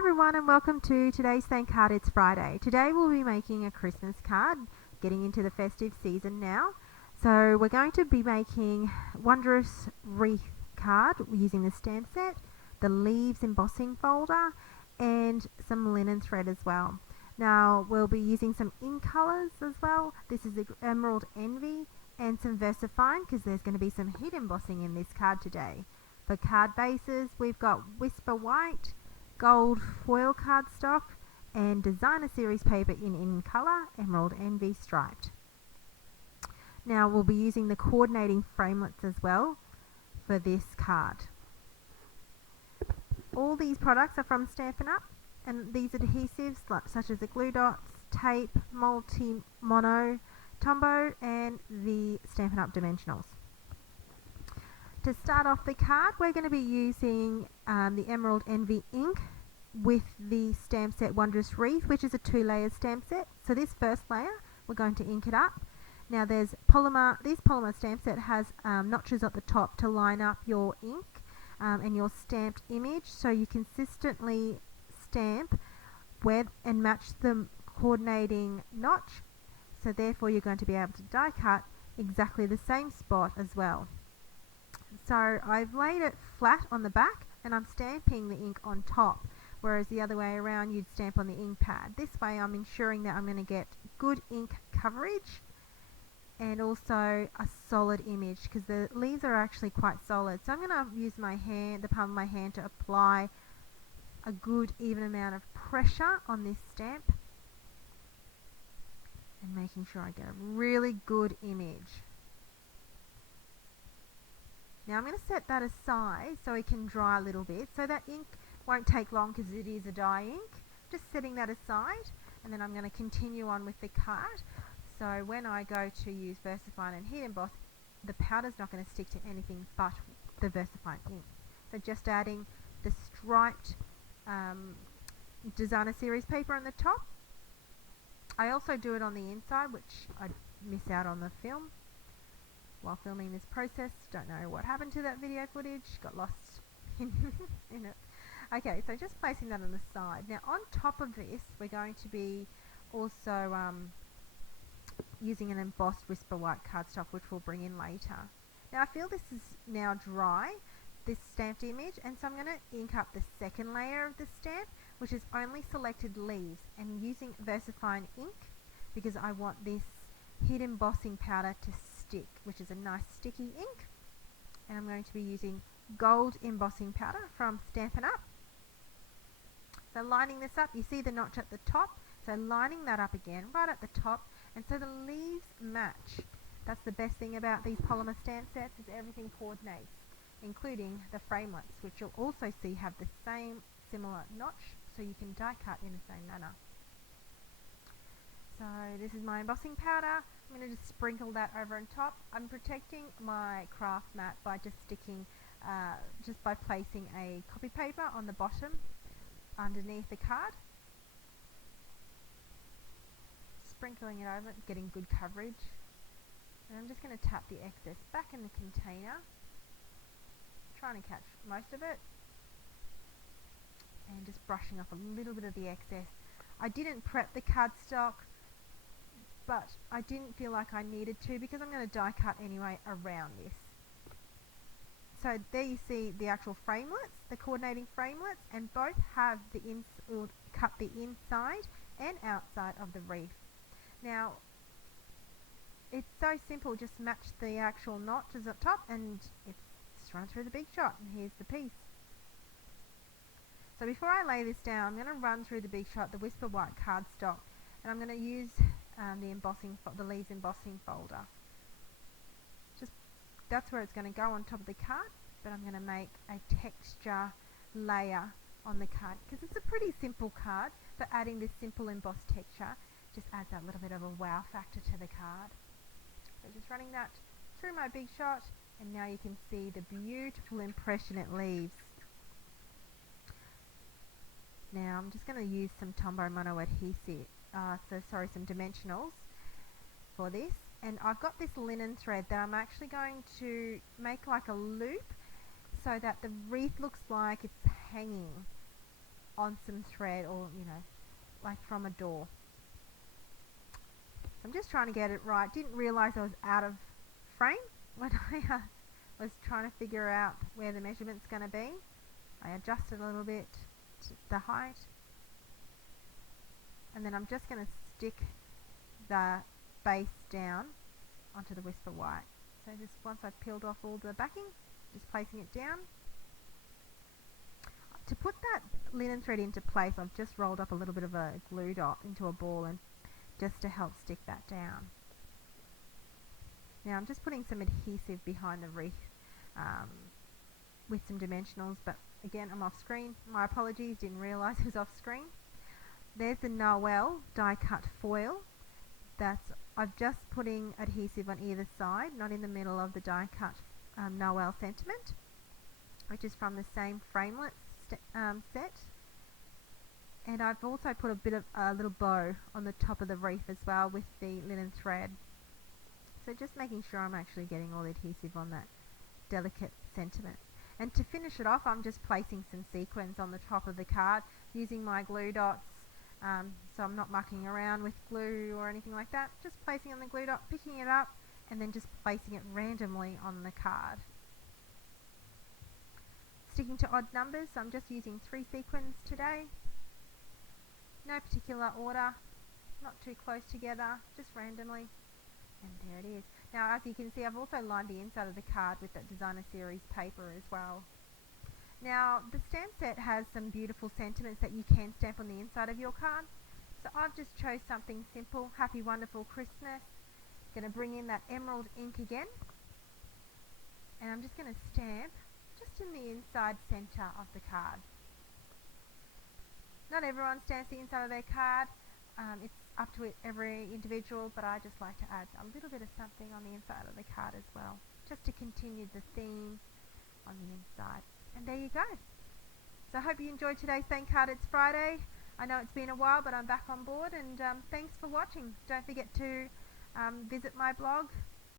everyone and welcome to today's Thank Card. It's Friday. Today we'll be making a Christmas card, getting into the festive season now. So we're going to be making Wondrous Wreath card using the stamp set, the leaves embossing folder and some linen thread as well. Now we'll be using some ink colours as well. This is the Emerald Envy and some VersaFine because there's going to be some heat embossing in this card today. For card bases we've got Whisper White, gold foil cardstock and designer series paper in colour, Emerald Envy striped. Now we'll be using the coordinating framelits as well for this card. All these products are from Stampin' Up, and these adhesives such as the glue dots, tape, mono, Tombow and the Stampin' Up dimensionals. To start off the card, we're going to be using the Emerald Envy ink with the stamp set Wondrous Wreath, which is a 2-layer stamp set. So this first layer, we're going to ink it up. Now there's polymer, this polymer stamp set has notches at the top to line up your ink and your stamped image, so you consistently stamp with and match the coordinating notch. So therefore you're going to be able to die cut exactly the same spot as well. So I've laid it flat on the back and I'm stamping the ink on top, whereas the other way around you'd stamp on the ink pad. This way I'm ensuring that I'm going to get good ink coverage and also a solid image, because the leaves are actually quite solid. So I'm going to use my hand, the palm of my hand, to apply a good even amount of pressure on this stamp and making sure I get a really good image. Now I'm going to set that aside so it can dry a little bit, so that ink won't take long because it is a dye ink. Just setting that aside, and then I'm going to continue on with the card. So when I go to use VersaFine and heat emboss, the powder's not going to stick to anything but the VersaFine ink. So just adding the striped designer series paper on the top. I also do it on the inside, which I miss out on the film while filming this process. Don't know what happened to that video footage, got lost in it. Okay, so just placing that on the side. Now on top of this we're going to be also using an embossed Whisper White cardstock, which we'll bring in later. Now I feel this is now dry, this stamped image, and so I'm going to ink up the second layer of the stamp, which is only selected leaves, and using VersaFine ink because I want this heat embossing powder to stick, which is a nice sticky ink. And I'm going to be using gold embossing powder from Stampin' Up. So lining this up, you see the notch at the top, so lining that up again right at the top, and so the leaves match. That's the best thing about these polymer stamp sets, is everything coordinates, including the framelits, which you'll also see have the same similar notch, so you can die cut in the same manner. So this is my embossing powder. I'm going to just sprinkle that over on top. I'm protecting my craft mat by just sticking, just by placing a copy paper on the bottom underneath the card. Sprinkling it over, getting good coverage. And I'm just going to tap the excess back in the container, trying to catch most of it, and just brushing off a little bit of the excess. I didn't prep the cardstock, but I didn't feel like I needed to because I'm going to die cut anyway around this. So there you see the actual framelits, the coordinating framelits, and both have the cut the inside and outside of the wreath. Now it's so simple, just match the actual notches up top and it's just run through the big shot, and here's the piece. So before I lay this down, I'm going to run through the big shot, the Whisper White cardstock, and I'm going to use the leaves embossing folder. Just that's where it's going to go on top of the card, but I'm going to make a texture layer on the card because it's a pretty simple card, but adding this simple embossed texture just adds that little bit of a wow factor to the card. So just running that through my big shot, and now you can see the beautiful impression it leaves. Now I'm just going to use some Tombow mono adhesive, some dimensionals for this, and I've got this linen thread that I'm actually going to make like a loop so that the wreath looks like it's hanging on some thread, or like from a door. So I'm just trying to get it right. Didn't realise I was out of frame when I was trying to figure out where the measurement's going to be. I adjusted a little bit to the height, and then I'm just going to stick the base down onto the Whisper White. So just once I've peeled off all the backing, just placing it down. To put that linen thread into place, I've just rolled up a little bit of a glue dot into a ball, and just to help stick that down. Now I'm just putting some adhesive behind the wreath with some dimensionals, but again, I'm off screen. My apologies, didn't realise it was off screen. There's the Noel die cut foil. I'm just putting adhesive on either side, not in the middle of the die cut Noel sentiment, which is from the same framelit set. And I've also put a bit of a little bow on the top of the wreath as well with the linen thread. So just making sure I'm actually getting all the adhesive on that delicate sentiment. And to finish it off, I'm just placing some sequins on the top of the card using my glue dots. So I'm not mucking around with glue or anything like that. Just placing on the glue dot, picking it up, and then just placing it randomly on the card. Sticking to odd numbers, so I'm just using 3 sequins today. No particular order, not too close together, just randomly. And there it is. Now, as you can see, I've also lined the inside of the card with that designer series paper as well. Now, the stamp set has some beautiful sentiments that you can stamp on the inside of your card. So I've just chose something simple. Happy Wonderful Christmas. Going to bring in that emerald ink again. And I'm just going to stamp just in the inside center of the card. Not everyone stamps the inside of their card. It's up to every individual, but I just like to add a little bit of something on the inside of the card as well, just to continue the theme on the inside. And there you go. So I hope you enjoyed today's thank card. It's Friday. I know it's been a while, but I'm back on board, and thanks for watching. Don't forget to visit my blog